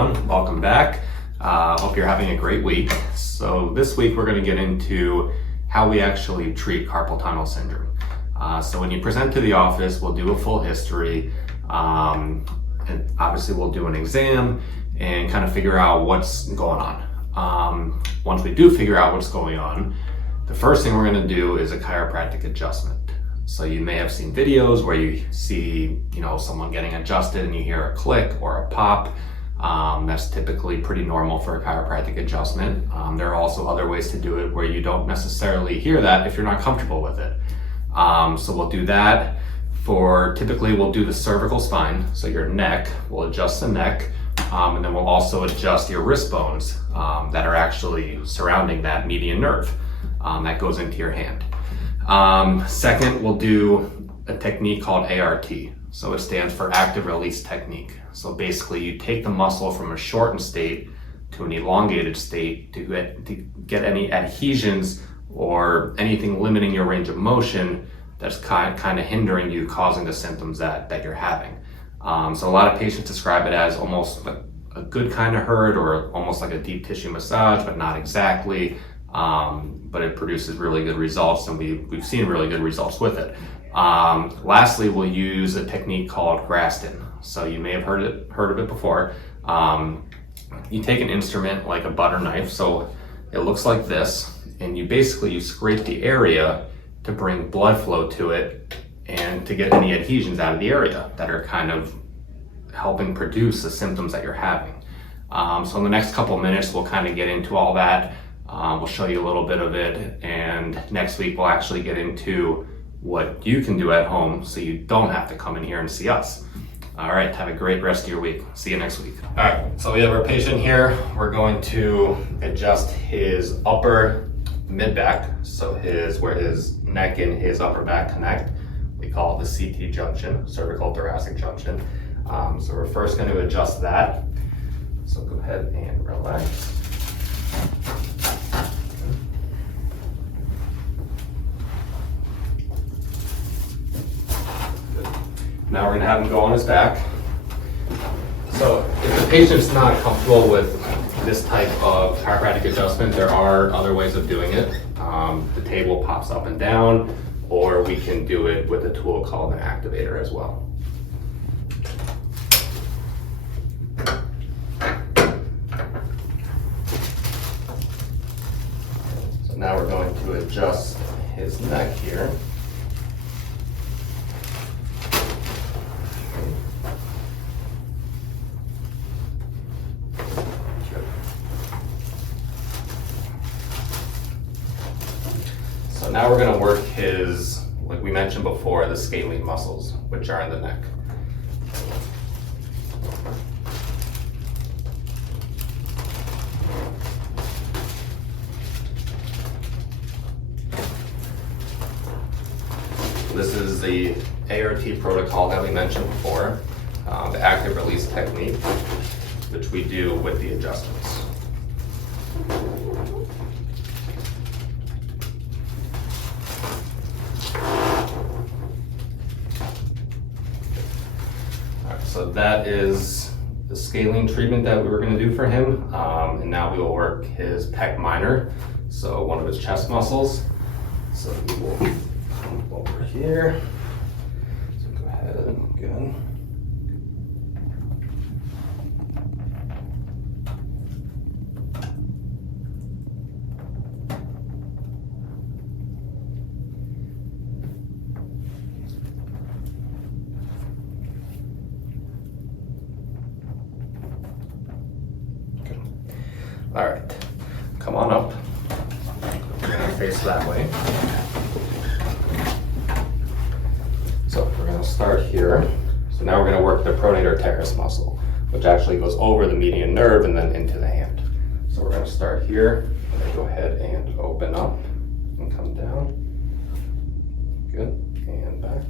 everyone, welcome back. Hope you're having a great week. So this week we're going to get into how we actually treat carpal tunnel syndrome. So when you present to the office, we'll do a full history, and obviously we'll do an exam and kind of figure out what's going on. Once we do figure out what's going on, the first thing we're going to do is a chiropractic adjustment. So you may have seen videos where you see, someone getting adjusted and you hear a click or a pop. That's typically pretty normal for a chiropractic adjustment. There are also other ways to do it where you don't necessarily hear that if you're not comfortable with it. So we'll do that typically we'll do the cervical spine, so your neck, we'll adjust the neck, and then we'll also adjust your wrist bones that are actually surrounding that median nerve that goes into your hand. Second, we'll do a technique called ART. So it stands for active release technique. So basically you take the muscle from a shortened state to an elongated state to get any adhesions or anything limiting your range of motion that's kind of hindering you, causing the symptoms that you're having. So a lot of patients describe it as almost like a good kind of hurt or almost like a deep tissue massage, but not exactly. But it produces really good results, and we've seen really good results with it. Lastly, we'll use a technique called Graston. So you may have heard of it before. You take an instrument like a butter knife, so it looks like this, and you scrape the area to bring blood flow to it and to get any adhesions out of the area that are kind of helping produce the symptoms that you're having. So in the next couple of minutes, we'll kind of get into all that. We'll show you a little bit of it, and next week we'll actually get into what you can do at home so you don't have to come in here and see us. All right, have a great rest of your week. See you next week. All right, so we have our patient here. We're going to adjust his upper mid-back, so where his neck and his upper back connect. We call it the CT junction, cervical thoracic junction. So we're first going to adjust that. So go ahead and relax. Now we're going to have him go on his back. So if the patient's not comfortable with this type of chiropractic adjustment, there are other ways of doing it. The table pops up and down, or we can do it with a tool called an activator as well. So now we're going to adjust his neck here. So now we're going to work his, like we mentioned before, the scalene muscles, which are in the neck. This is the ART protocol that we mentioned before, the active release technique, which we do with the adjustments. So that is the scalene treatment that we were going to do for him. And now we will work his pec minor, so one of his chest muscles. So we will come over here. So go ahead and good. All right, come on up. We're gonna face that way. So we're gonna start here. So now we're gonna work the pronator teres muscle, which actually goes over the median nerve and then into the hand. So we're gonna start here. I'm gonna go ahead and open up and come down. Good, and back.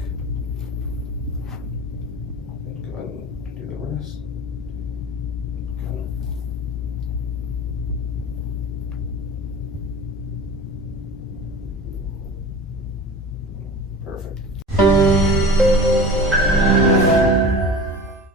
Good. Go ahead and do the wrist.